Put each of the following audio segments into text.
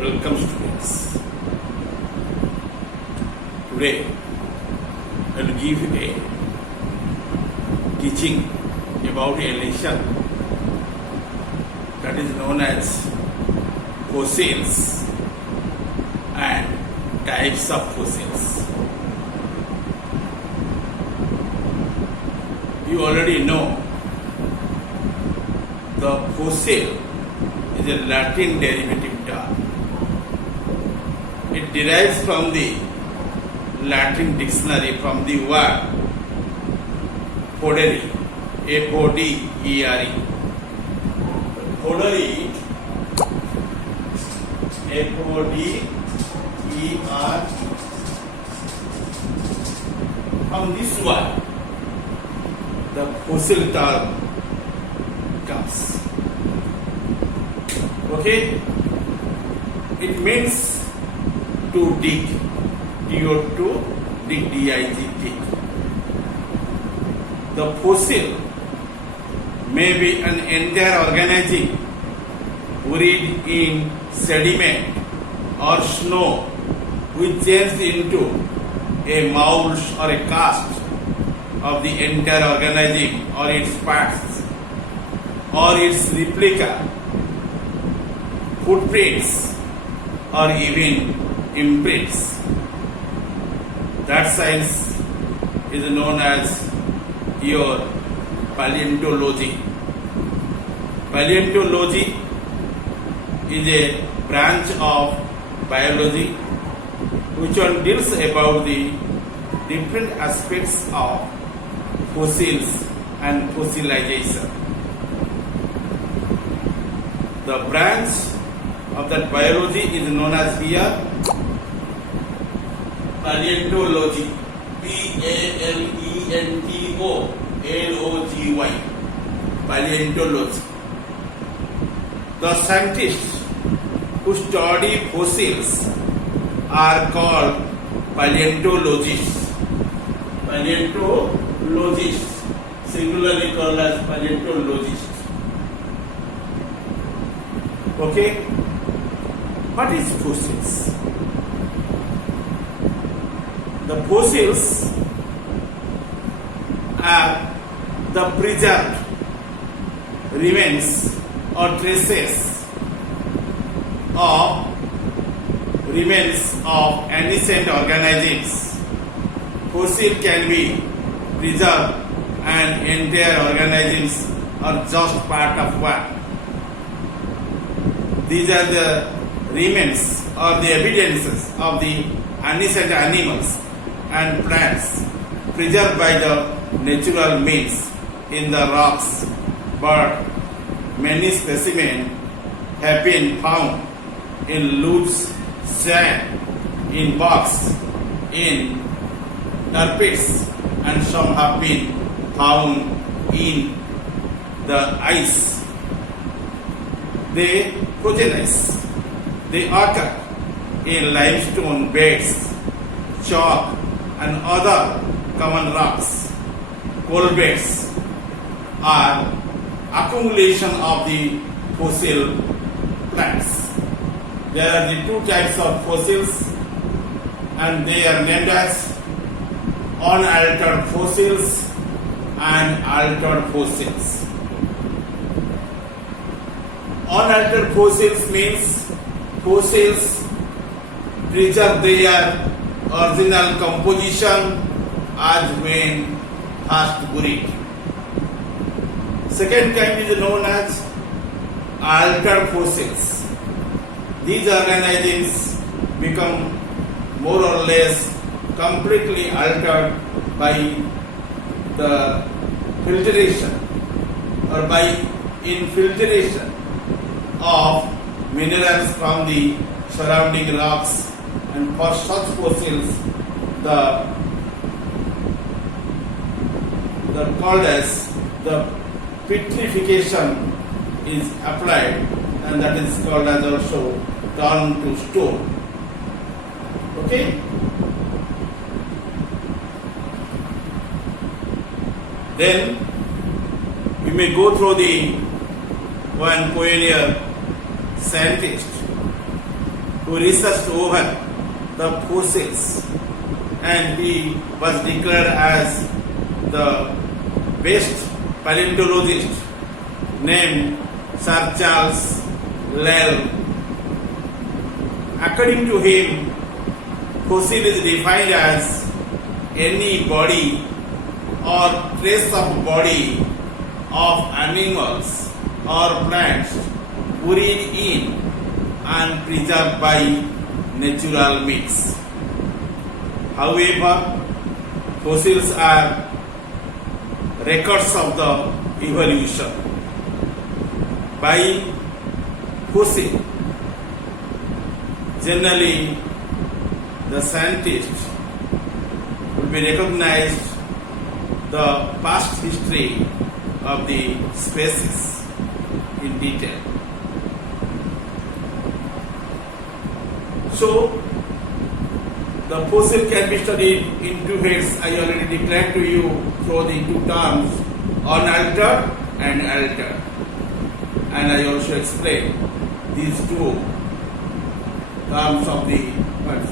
Welcome students. Today I will give a teaching about a lesson that is known as fossils and types of fossils. You already know the fossil is a Latin derivative term. It derives from the Latin dictionary from the word fodere, F-O-D-E-R-E. Fodere, F-O-D-E-R, from this word the fossil term comes. Okay? It means to dig, to dig, D-I-G, dig. The fossil may be an entire organism buried in sediment or snow which changes into a mold or a cast of the entire organism or its parts or its replica, footprints or even imprints. That science is known as your paleontology. Paleontology is a branch of biology which one deals about the different aspects of fossils and fossilization. The branch of that biology is known as here paleontology, P-A-L-E-N-T-O-L-O-G-Y, paleontology. The scientists who study fossils are called paleontologists. Paleontologists, singularly called as paleontologists. Okay? What is fossils? The fossils are the preserved remains or traces of ancient organisms. Fossil can be preserved and entire organisms are just part of one. These are the remains or the evidences of the ancient animals and plants preserved by the natural means in the rocks, but many specimens have been found in loose sand, in bogs, in tar pits, and some have been found in the ice. They progenize. They occur in limestone beds, chalk, and other common rocks. Coal beds are accumulation of the fossil plants. There are the two types of fossils, and they are named as unaltered fossils and altered fossils. Unaltered fossils means fossils preserve their original composition as when first buried. Second kind is known as altered fossils. These organisms become more or less completely altered by the filtration or by infiltration of minerals from the surrounding rocks, and for such fossils the called as the petrification is applied, and that is called as also turned to stone. Okay? Then we may go through the one pioneer scientist who researched over the fossils, and he was declared as the best paleontologist, named Sir Charles Lyell. According to him, fossil is defined as any body or trace of body of animals or plants buried in and preserved by natural means. However, fossils are records of the evolution. By fossil, generally the scientists will be recognized the past history of the species in detail. So, the fossil can be studied in two heads. I already declared to you through the two terms, unaltered and altered. And I also explained these two terms of the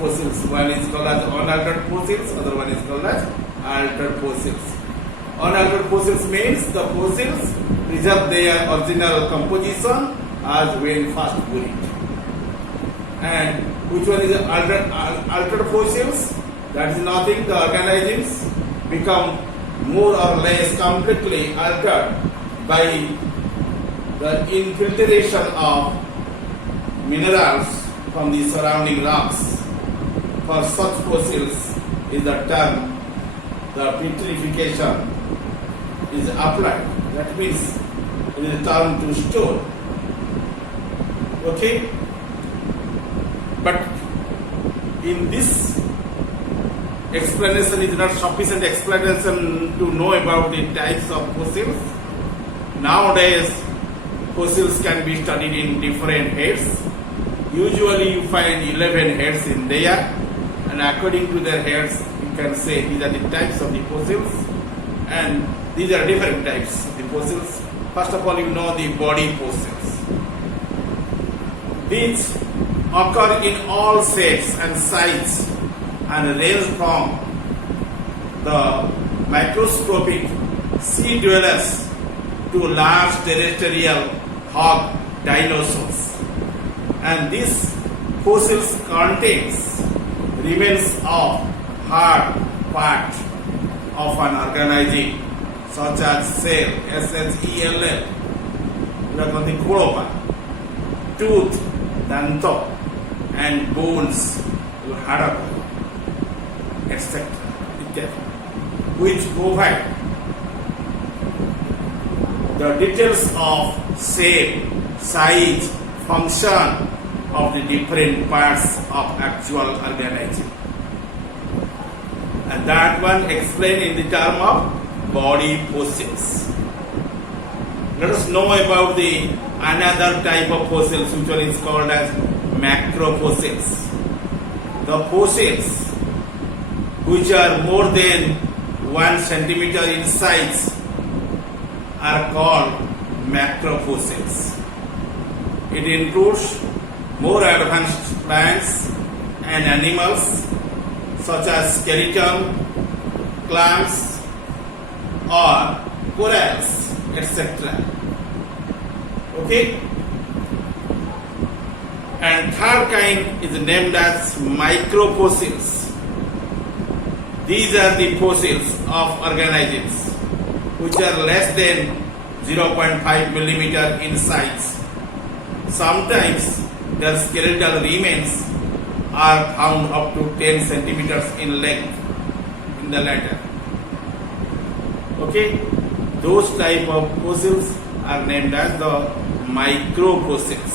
fossils. One is called as unaltered fossils, other one is called as altered fossils. Unaltered fossils means the fossils preserve their original composition as when first buried. And which one is altered fossils? That is nothing. The organisms become more or less completely altered by the infiltration of minerals from the surrounding rocks. For such fossils is the term the petrification is applied. That means it is a term to store. Okay? But in this explanation is not sufficient explanation to know about the types of fossils. Nowadays, fossils can be studied in different heads. Usually you find 11 heads in there, and according to their heads, you can say these are the types of the fossils, and these are different types of the fossils. First of all, you know the body fossils. These occur in all shapes and sizes and range from the microscopic sea dwellers to large terrestrial hog dinosaurs. And these fossils contains remains of hard part of an organism such as cell, S-H-E-L-L, tooth, danto, and bones, etc., which provide the details of shape, size, function of the different parts of actual organism. And that one explained in the term of body fossils. Let us know about the another type of fossils, which one is called as macrofossils. The fossils which are more than 1 centimeter in size are called macrofossils. It includes more advanced plants and animals such as skeleton, clams, or corals, etc. Okay? And third kind is named as microfossils. These are the fossils of organisms which are less than 0.5 millimeter in size. Sometimes their skeletal remains are found up to 10 centimeters in length in the latter. Okay? Those type of fossils are named as the microfossils.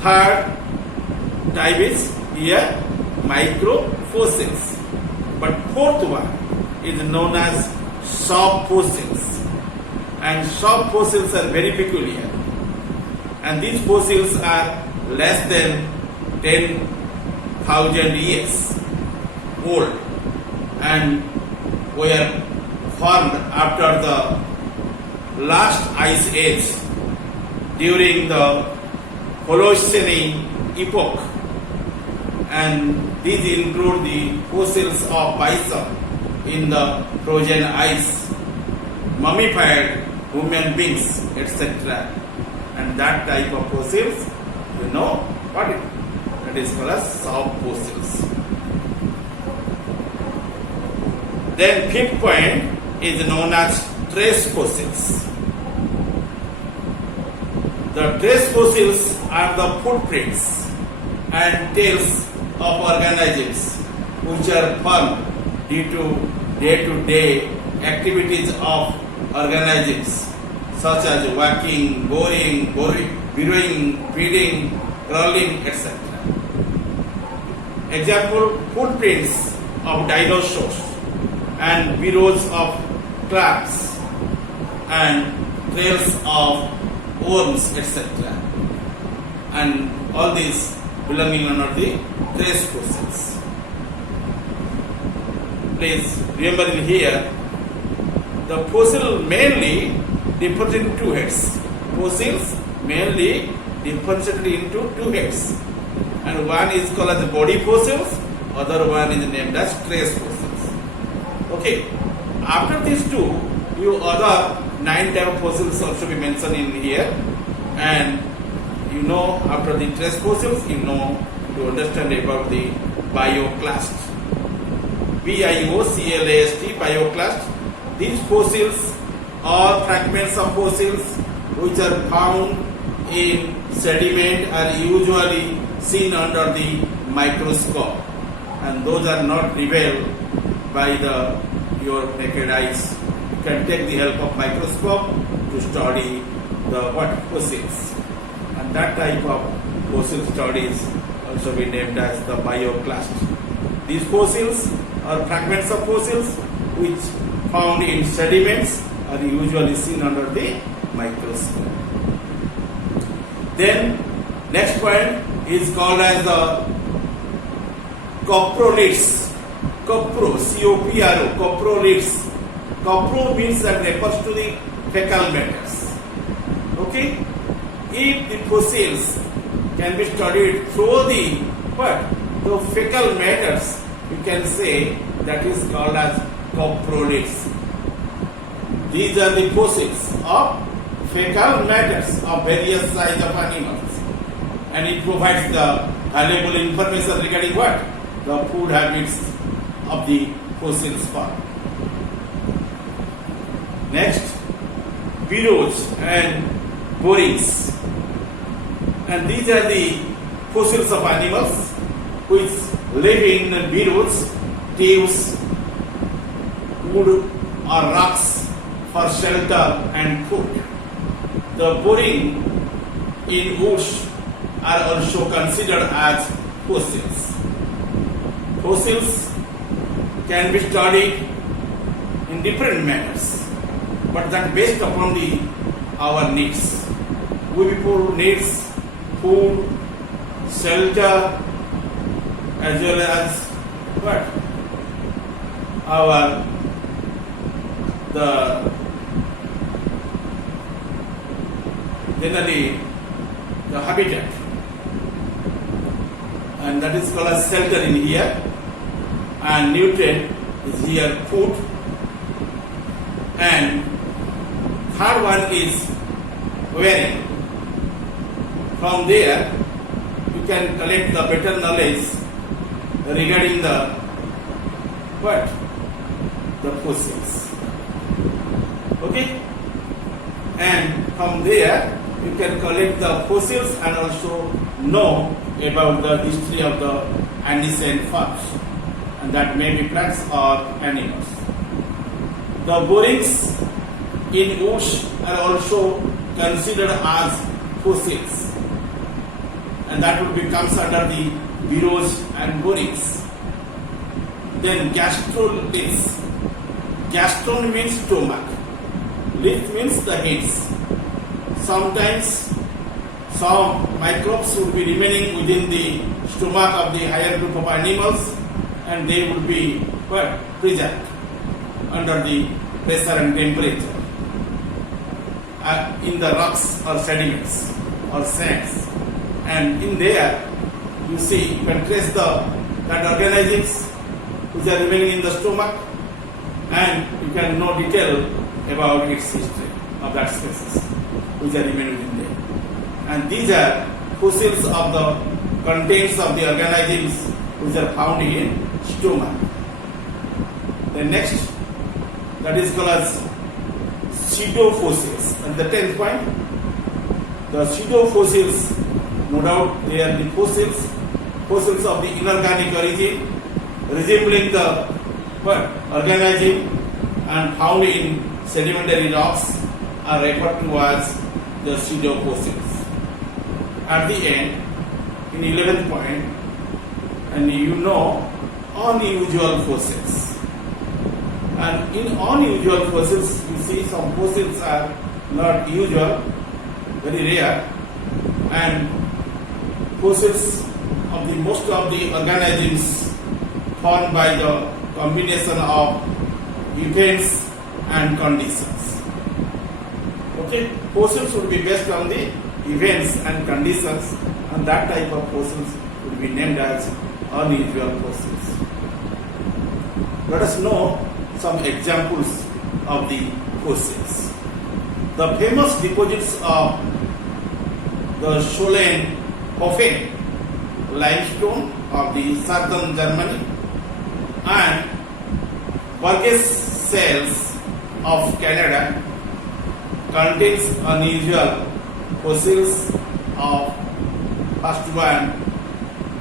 Third type is here microfossils. But fourth one is known as soft fossils. And soft fossils are very peculiar. And these fossils are less than 10,000 years old and were formed after the last ice age during the Holocene epoch, and these include the fossils of bison in the frozen ice, mummified human beings, etc. And that type of fossils, you know what it is? That is called as soft fossils. Then fifth point is known as trace fossils. The trace fossils are the footprints and tails of organisms which are formed due to day-to-day activities of organisms such as walking, burrowing, feeding, crawling, etc. Example, footprints of dinosaurs and burrows of crabs and trails of worms, etc. And all these belonging under the trace fossils. Please remember in here, the fossil mainly differs in two heads. Fossils mainly differentiated into two heads. And one is called as body fossils, other one is named as trace fossils. Okay, after these two, you other 9 type of fossils also be mentioned in here, and you know after the trace fossils, you know to understand about the bioclast. BIOCLAST, bioclast. These fossils are fragments of fossils which are found in sediment are usually seen under the microscope, and those are not revealed by your naked eyes. You can take the help of microscope to study the fossils, and that type of fossil studies also be named as the bioclast. These fossils are fragments of fossils which found in sediments are usually seen under the microscope. Then next point is called as the coproliths. Copro, C-O-P-R-O, coproliths. Copro means that refers to the fecal matters. Okay? If the fossils can be studied through the fecal matters, you can say that is called as coproliths. These are the fossils of fecal matters of various size of animals, and it provides the valuable information regarding what? The food habits of the fossils form. Next, burrows and borings. And these are the fossils of animals which live in burrows, caves, wood or rocks for shelter and food. The boring in woods are also considered as fossils. Fossils can be studied in different manners, but that based upon our needs. We people needs food, shelter, as well as what? Generally the habitat, and that is called as shelter in here, and nutrient is here food, and third one is wearing. From there you can collect the better knowledge regarding the fossils. Okay, and from there you can collect the fossils and also know about the history of the ancient forms, and that may be plants or animals. The borings in woods are also considered as fossils, and that would become under the burrows and borings. Then gastroliths. Gastron means stomach. Lith means the heads. Sometimes some microbes would be remaining within the stomach of the higher group of animals, and they would be preserved under the pressure and temperature in the rocks or sediments or sands. and in there you see you can trace that organisms which are remaining in the stomach, and you can know detail about its history of that species which are remaining in there. And these are fossils of the contents of the organisms which are found in stomach. The next, that is called as pseudofossils. And the 10th point, the pseudofossils, no doubt they are the fossils of the inorganic origin, resembling the organism and found in sedimentary rocks, are referred to as the pseudofossils. At the end, in 11th point, and you know unusual fossils. And in unusual fossils, you see some fossils are not usual, very rare, and fossils of the most of the organisms formed by the combination of events and conditions. Okay, fossils would be based on the events and conditions, and that type of fossils would be named as unusual fossils. Let us know some examples of the fossils. The famous deposits of the Solnhofen limestone of the southern Germany and Burgess Shales of Canada contains unusual fossils of first one,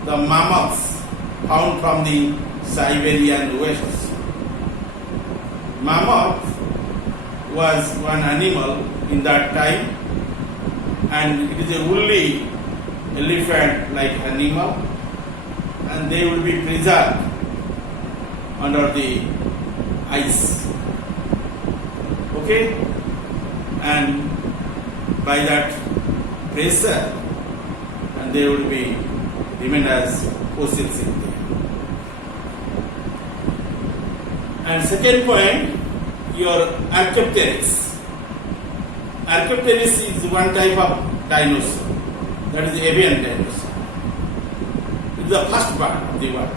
the mammoths found from the Siberian wastes. Mammoth was one animal in that time, and it is a woolly elephant-like animal, and they will be preserved under the ice. Okay, and by that pressure, and they will be remain as fossils in there. And second point, your Archaeopteryx. Archaeopteryx is one type of dinosaur, that is avian dinosaur. It is the first part of the world,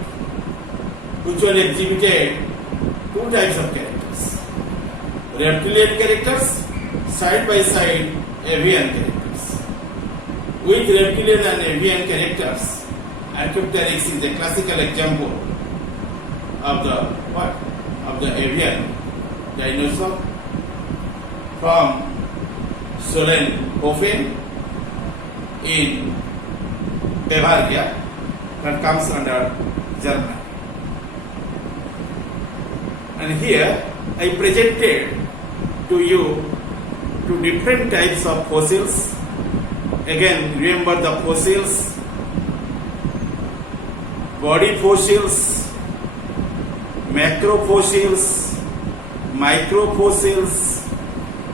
which one exhibited two types of characters: reptilian characters, side by side avian characters. With reptilian and avian characters, Archaeopteryx is a classical example of the what? Of the avian dinosaur from Solnhofen in Bavaria, that comes under Germany. And here I presented to you two different types of fossils. Again, remember the fossils: body fossils, macrofossils, microfossils,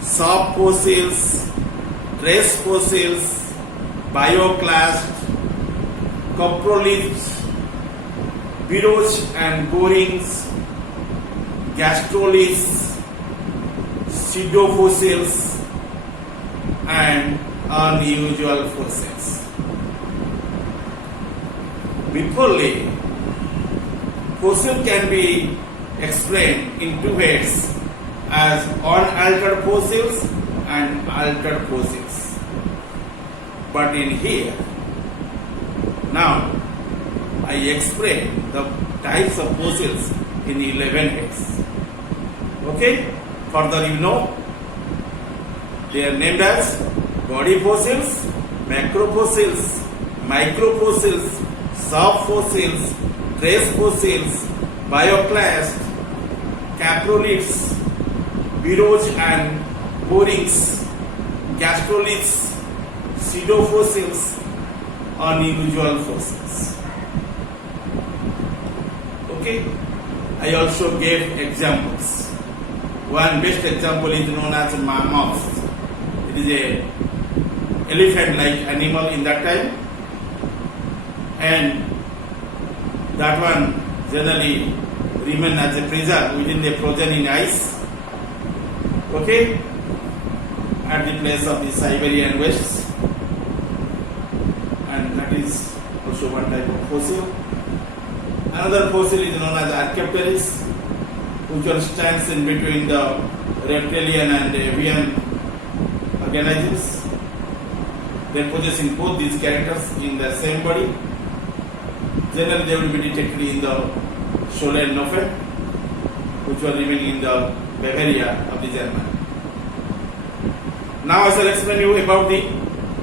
soft fossils, trace fossils, bioclast, coproliths, burrows and borings, gastroliths, pseudofossils, and unusual fossils. Briefly, fossil can be explained in two ways, as unaltered fossils and altered fossils. But in here, now I explain the types of fossils in 11 ways. Okay? Further you know, they are named as body fossils, macrofossils, microfossils, soft fossils, trace fossils, bioclast, caproliths, burrows and borings, gastroliths, pseudofossils, unusual fossils. Okay? I also gave examples. One best example is known as mammoth. It is a elephant-like animal in that time, and that one generally remain as a preserve within the frozen in ice. Okay, at the place of the Siberian wastes, and is also one type of fossil. Another fossil is known as Archaeopteryx, which one stands in between the reptilian and avian organisms. They are possessing both these characters in the same body. Generally, they will be detected in the Schoenhofen, which were living in the Bavaria of the Germany. Now I shall explain you about the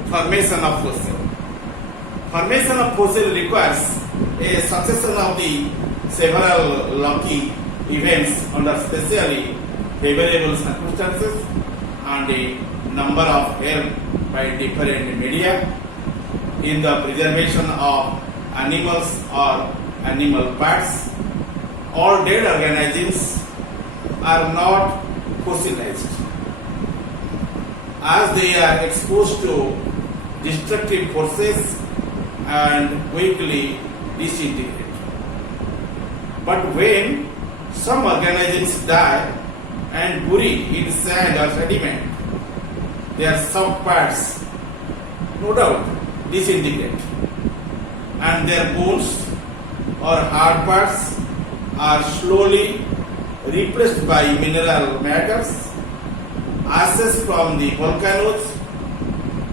formation of fossil. Formation of fossil requires a succession of the several lucky events under specially favorable circumstances and a number of help by different media in the preservation of animals or animal parts. All dead organisms are not fossilized, as they are exposed to destructive forces and quickly disintegrate. But when some organisms die and buried in sand or sediment, their soft parts no doubt disintegrate, and their bones or hard parts are slowly replaced by mineral matters, ashes from the volcanoes,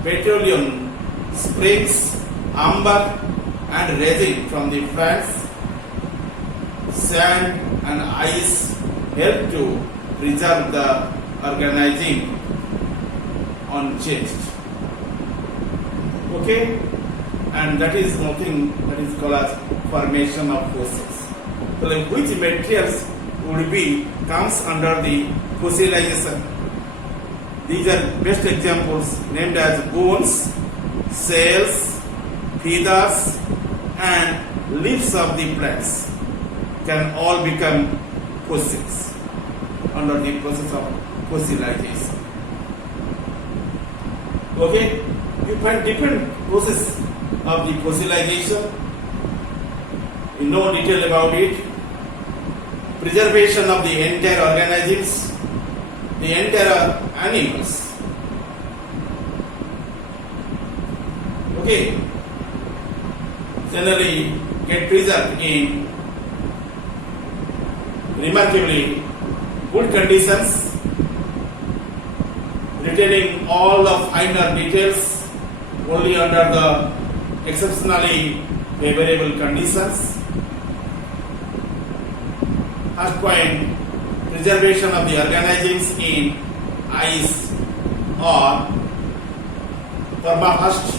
petroleum springs, amber and resin from the plants. Sand and ice help to preserve the organism unchanged. Okay? And that is nothing that is called as formation of fossils. So like which materials would be comes under the fossilization? These are best examples named as bones, cells, feathers and leaves of the plants can all become fossils under the process of fossilization. Okay, you find different process of the fossilization. You know detail about it. Preservation of the entire organisms, the entire animals. Okay, generally get preserved in remarkably good conditions, retaining all the finer details only under the exceptionally favorable conditions. First point, preservation of the organisms in ice or permafrost.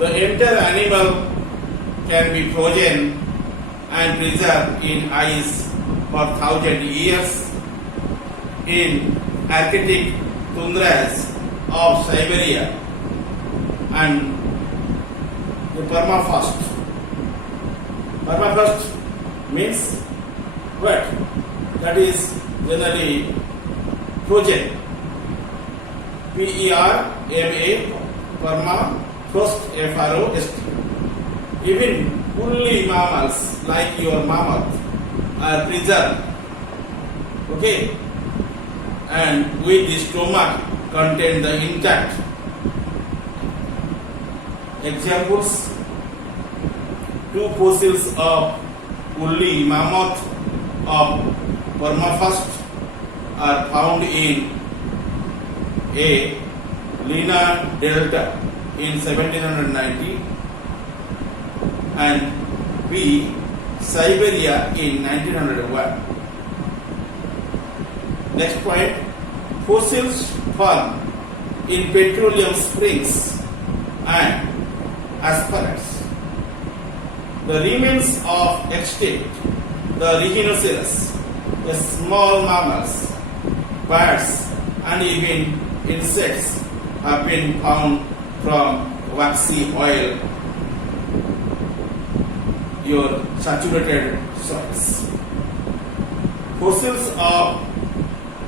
The entire animal can be frozen and preserved in ice for 1,000 years in Arctic tundras of Siberia and the permafrost. Permafrost means what? That is generally frozen. P-E-R-M-A, permafrost, F-R-O-S-T. Even woolly mammals like your mammoth are preserved. Okay? And with the stomach contain the intact. Examples: two fossils of woolly mammoth of permafrost are found in A. Lena Delta in 1790 and B. Siberia in 1901. Next point, fossils found in petroleum springs and asparagus. The remains of extinct, the rhinoceros, the small mammals, birds and even insects have been found from waxy oil, your saturated soils. Fossils of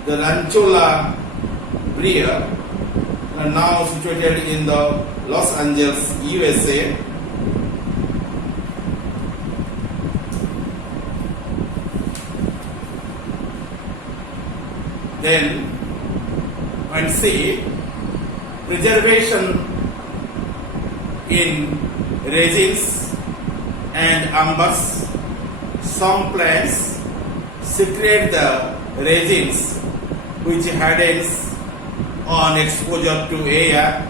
the Ranchola Brea are now situated in the Los Angeles, USA. Then, point C, preservation in resins and ambers. Some plants secrete the resins which hardens on exposure to air.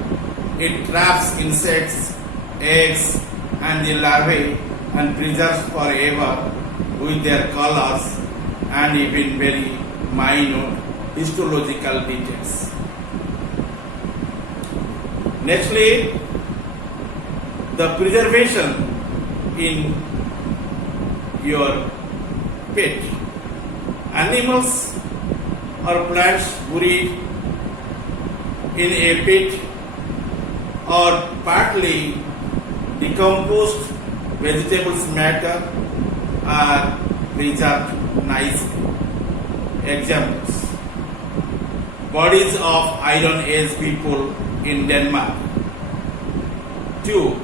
It traps insects, eggs and the larvae and preserves forever with their colors and even very minute histological details. Nextly, the preservation in your pit. Animals or plants buried in a pit or partly decomposed vegetables matter are preserved nicely. Examples: bodies of Iron Age people in Denmark. 2.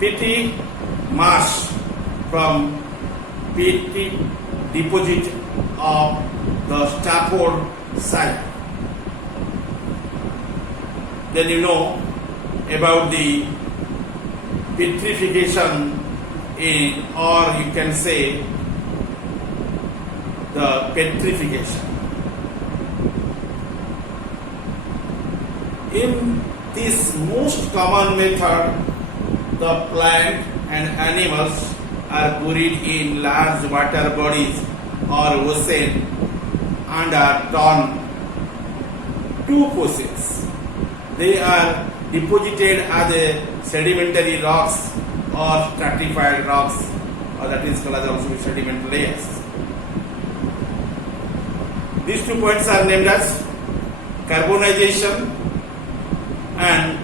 Peaty marsh from peaty deposit of the Staffordshire. Then you know about the petrification in, or you can say the petrification. In this most common method, the plant and animals are buried in large water bodies or ocean and are torn to pieces. They are deposited as a sedimentary rocks or stratified rocks, or that is called as also sediment layers. These 2 points are named as carbonization and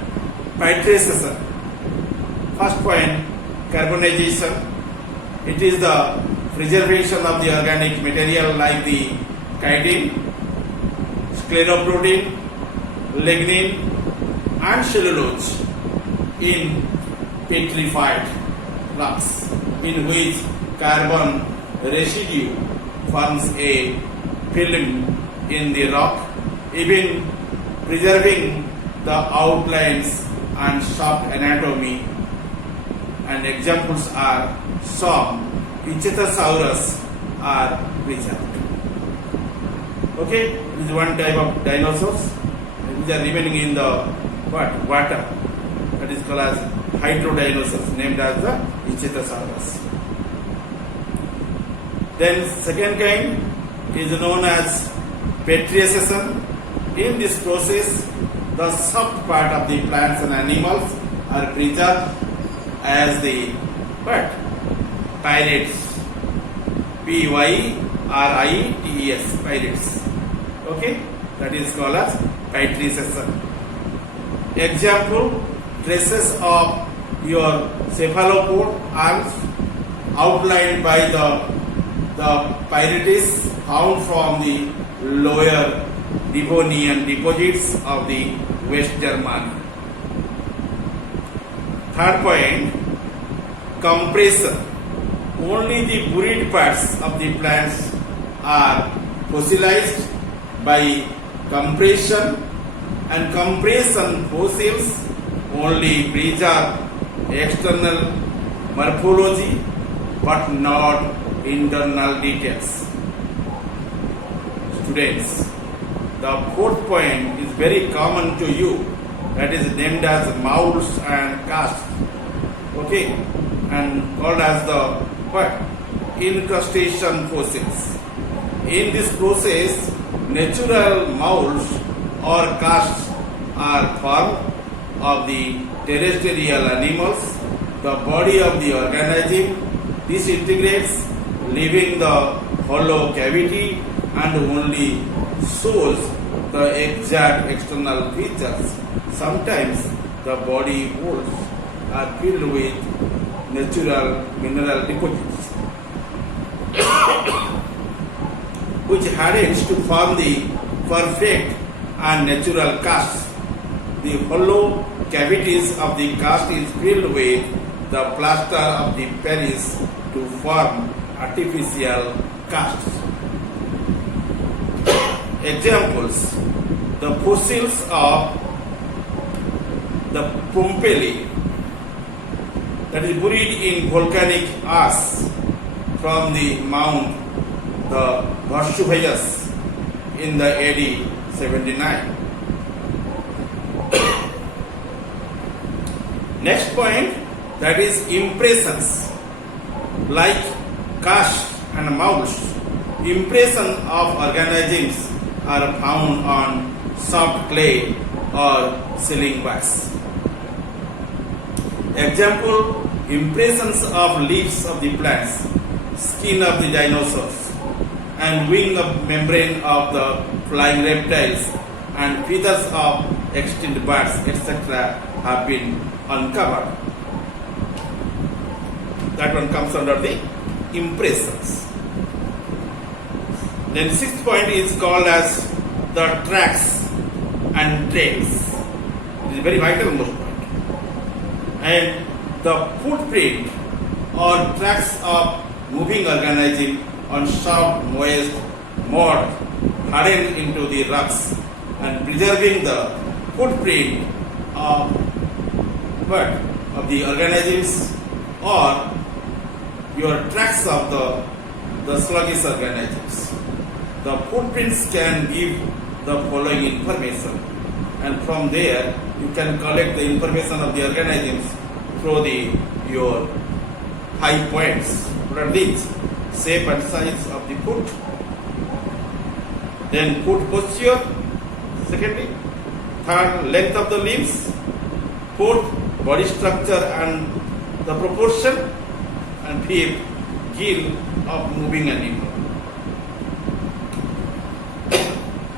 putrescence. First point, carbonization. It is the preservation of the organic material like the chitin, scleroprotein, lignin and cellulose in petrified rocks in which carbon residue forms a film in the rock, even preserving the outlines and soft anatomy. And examples are some Ichthyosaurus are preserved. Okay, this is one type of dinosaurs which are remaining in the water. That is called as hydrodinosaurs, named as the Ichthyosaurus. Then second kind is known as petrification. In this process, the soft part of the plants and animals are preserved as the pyrites. Pyrites, pyrites. Okay, that is called as petrification. Example: traces of your cephalopod arms outlined by the pyrites found from the lower Devonian deposits of the West Germany. Third point, compression. Only the buried parts of the plants are fossilized by compression, and compression fossils only preserve external morphology but not internal details. Students, the fourth point is very common to you, that is named as molds and casts. Okay, and called as the incrustation fossils. In this process, natural molds or casts are formed of the terrestrial animals. The body of the organism disintegrates, leaving the hollow cavity, and only shows the exact external features. Sometimes the body walls are filled with natural mineral deposits which hardens to form the perfect and natural casts. The hollow cavities of the cast is filled with the plaster of the Paris to form artificial casts. Examples: the fossils of the Pompeii, that is buried in volcanic ash from the Mount the Vesuvius in the AD 79. Next point, that is impressions like casts and moulds. Impression of organisms are found on soft clay or sealing wax. Example, impressions of leaves of the plants, skin of the dinosaurs, and wing of membrane of the flying reptiles, and feathers of extinct birds, etc. have been uncovered. That one comes under the impressions. Then sixth point is called as the tracks and trails. It is very vital most point. And the footprint or tracks of moving organism on soft, moist mud hardened into the rocks and preserving the footprint of what? Of the organisms or your tracks of the sluggish organisms. The footprints can give the following information, and from there you can collect the information of the organisms through your high points. What are these? Shape and size of the foot. Then foot posture. Secondly, third, length of the limbs. Fourth, body structure and the proportion. And fifth, gill of moving animal.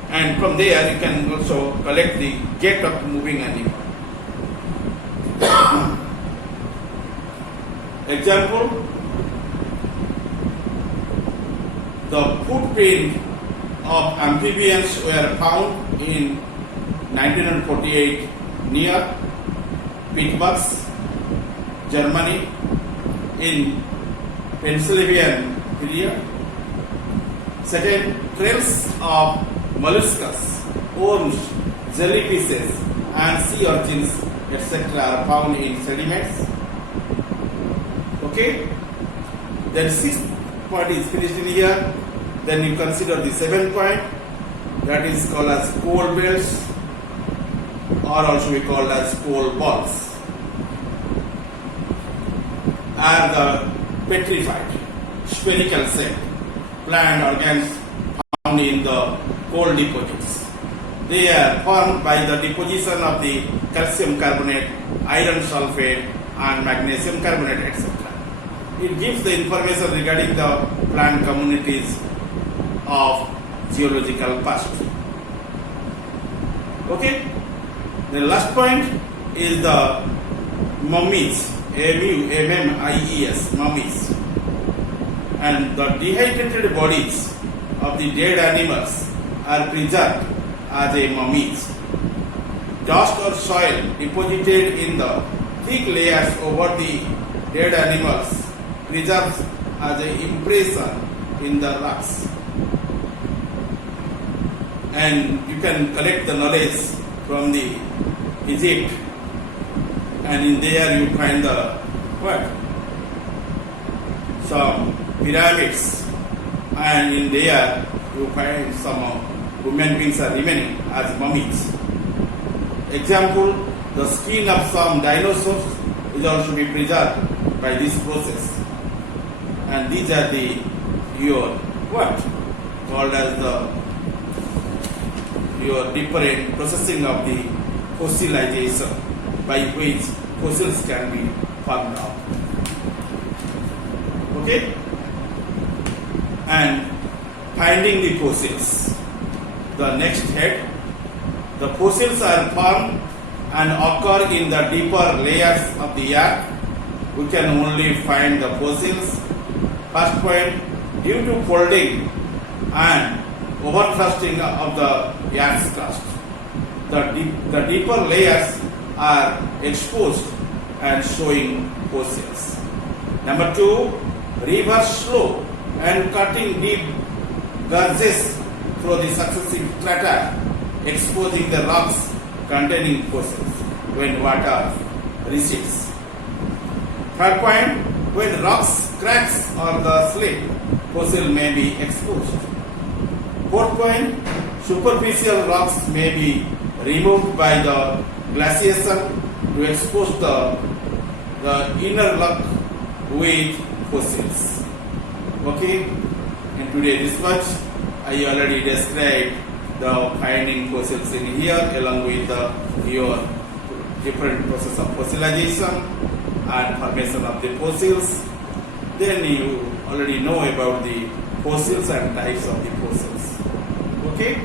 And from there you can also collect the gait of moving animal. Example, the footprint of amphibians were found in 1948 near Pittsburgh, Germany, in Pennsylvania area. Second, trails of molluscs, worms, jellyfishes, and sea urchins, etc. are found in sediments. Okay? Then sixth point is finished in here. Then you consider the seventh point, that is called as coal belts, or also we call as coal balls, are the petrified, spherical shaped plant organs found in the coal deposits. They are formed by the deposition of the calcium carbonate, iron sulfate, and magnesium carbonate, etc. It gives the information regarding the plant communities of geological past. Okay? The last point is the mummies, M-U-M-M-I-E-S, mummies. And the dehydrated bodies of the dead animals are preserved as a mummies. Dust or soil deposited in the thick layers over the dead animals preserves as an impression in the rocks. And you can collect the knowledge from the Egypt, and in there you find the what? Some pyramids, and in there you find some human beings are remaining as mummies. Example, the skin of some dinosaurs is also be preserved by this process. And these are your what? Called as your different processing of the fossilization by which fossils can be found out. Okay? And finding the fossils. The next head, the fossils are formed and occur in the deeper layers of the earth. We can only find the fossils. First point, due to folding and overthrusting of the earth's crust, the deeper layers are exposed and showing fossils. Number two, rivers slow and cutting deep gorges through the successive strata, exposing the rocks containing fossils. when water recedes. Third point, when rocks cracks or the slip, fossil may be exposed. Fourth point, superficial rocks may be removed by the glaciation to expose the inner rock with fossils. Okay, in today's research, I already described the finding fossils in here along with your different process of fossilization and formation of the fossils. Then you already know about the fossils and types of the fossils. Okay.